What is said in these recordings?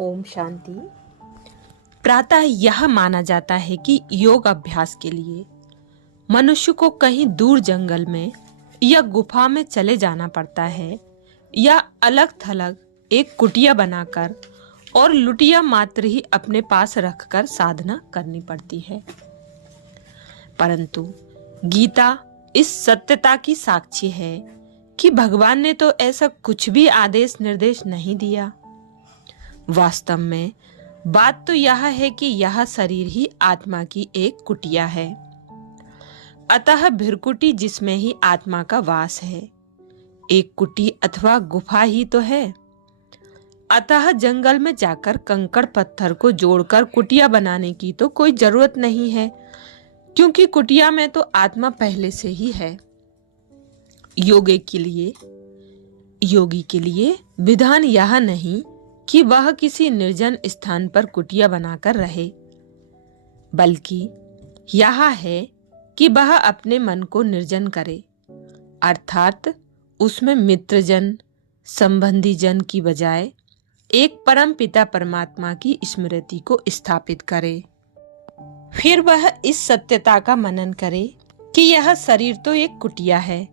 ओम शांति। प्रातः यह माना जाता है कि योग अभ्यास के लिए मनुष्य को कहीं दूर जंगल में या गुफा में चले जाना पड़ता है या अलग थलग एक कुटिया बनाकर और लुटिया मात्र ही अपने पास रखकर साधना करनी पड़ती है। परंतु गीता इस सत्यता की साक्षी है कि भगवान ने तो ऐसा कुछ भी आदेश निर्देश नहीं दिया। वास्तव में बात तो यह है कि यह शरीर ही आत्मा की एक कुटिया है, अतः भृकुटी जिसमें ही आत्मा का वास है, एक कुटी अथवा गुफा ही तो है। अतः जंगल में जाकर कंकड़ पत्थर को जोड़कर कुटिया बनाने की तो कोई जरूरत नहीं है, क्योंकि कुटिया में तो आत्मा पहले से ही है। योगी के लिए विधान यह नहीं कि वह किसी निर्जन स्थान पर कुटिया बनाकर रहे, बल्कि यह है कि वह अपने मन को निर्जन करे, अर्थात उसमें मित्रजन संबंधी जन की बजाय एक परम पिता परमात्मा की स्मृति को स्थापित करे। फिर वह इस सत्यता का मनन करे कि यह शरीर तो एक कुटिया है,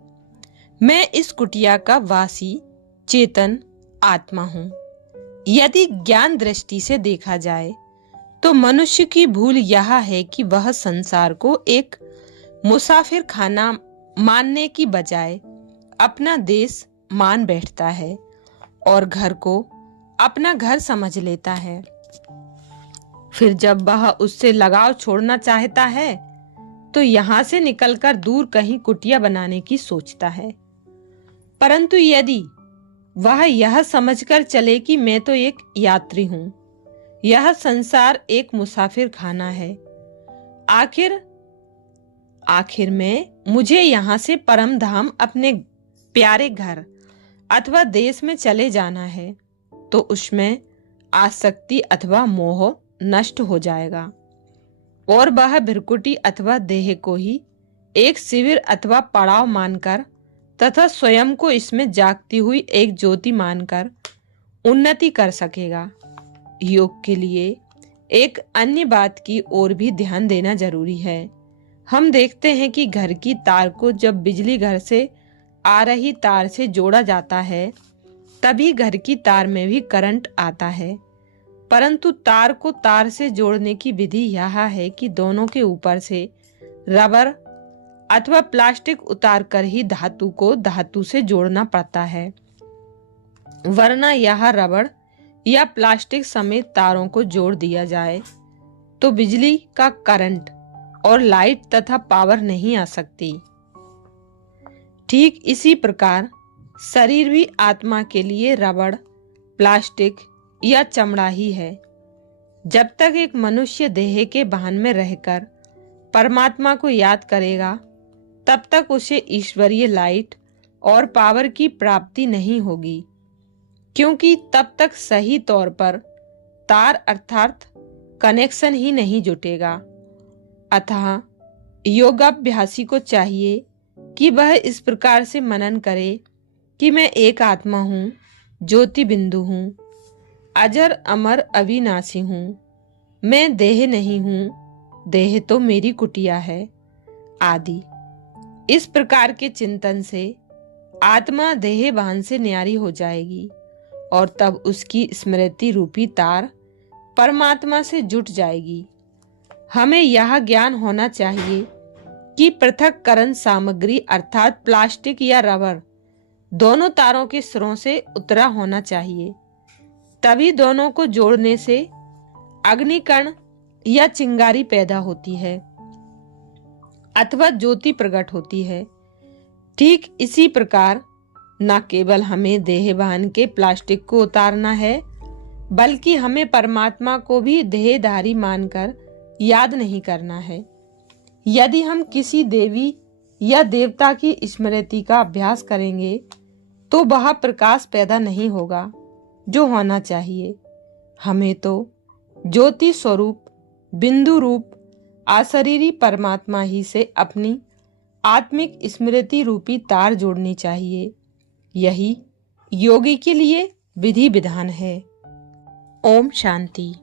मैं इस कुटिया का वासी चेतन आत्मा हूँ। यदि ज्ञान दृष्टि से देखा जाए तो मनुष्य की भूल यह है कि वह संसार को एक मुसाफिर खाना मानने की बजाय अपना देश मान बैठता है और घर को अपना घर समझ लेता है। फिर जब वह उससे लगाव छोड़ना चाहता है तो यहाँ से निकलकर दूर कहीं कुटिया बनाने की सोचता है। परंतु यदि वह यह समझकर चले कि मैं तो एक यात्री हूँ, यह संसार एक मुसाफिर खाना है, आखिर में मुझे यहाँ से परम धाम अपने प्यारे घर अथवा देश में चले जाना है, तो उसमें आसक्ति अथवा मोह नष्ट हो जाएगा और वह भृकुटी अथवा देह को ही एक शिविर अथवा पड़ाव मानकर तथा स्वयं को इसमें जागती हुई एक ज्योति मानकर उन्नति कर सकेगा। योग के लिए एक अन्य बात की ओर भी ध्यान देना जरूरी है। हम देखते हैं कि घर की तार को जब बिजली घर से आ रही तार से जोड़ा जाता है, तभी घर की तार में भी करंट आता है। परंतु तार को तार से जोड़ने की विधि यह है कि दोनों के ऊपर से रबर अथवा प्लास्टिक उतारकर ही धातु को धातु से जोड़ना पड़ता है, वरना यह रबड़ या प्लास्टिक समेत तारों को जोड़ दिया जाए तो बिजली का करंट और लाइट तथा पावर नहीं आ सकती। ठीक इसी प्रकार शरीर भी आत्मा के लिए रबड़, प्लास्टिक या चमड़ा ही है। जब तक एक मनुष्य देह के भान में रहकर परमात्मा को याद करेगा, तब तक उसे ईश्वरीय लाइट और पावर की प्राप्ति नहीं होगी, क्योंकि तब तक सही तौर पर तार अर्थात कनेक्शन ही नहीं जुटेगा। अतः योगाभ्यासी को चाहिए कि वह इस प्रकार से मनन करे कि मैं एक आत्मा हूँ, ज्योति बिंदु हूँ, अजर अमर अविनाशी हूँ, मैं देह नहीं हूँ, देह तो मेरी कुटिया है आदि। इस प्रकार के चिंतन से आत्मा देह भान से न्यारी हो जाएगी और तब उसकी स्मृति रूपी तार परमात्मा से जुट जाएगी। हमें यह ज्ञान होना चाहिए कि पृथक्करण सामग्री अर्थात प्लास्टिक या रबर दोनों तारों के सिरों से उतरा होना चाहिए, तभी दोनों को जोड़ने से अग्निकण या चिंगारी पैदा होती है अथवा ज्योति प्रकट होती है। ठीक इसी प्रकार न केवल हमें देहभान के प्लास्टिक को उतारना है, बल्कि हमें परमात्मा को भी देहधारी मानकर याद नहीं करना है। यदि हम किसी देवी या देवता की स्मृति का अभ्यास करेंगे तो वह प्रकाश पैदा नहीं होगा जो होना चाहिए। हमें तो ज्योति स्वरूप बिंदु रूप अशरीरी परमात्मा ही से अपनी आत्मिक स्मृति रूपी तार जोड़नी चाहिए। यही योगी के लिए विधि विधान है। ओम शांति।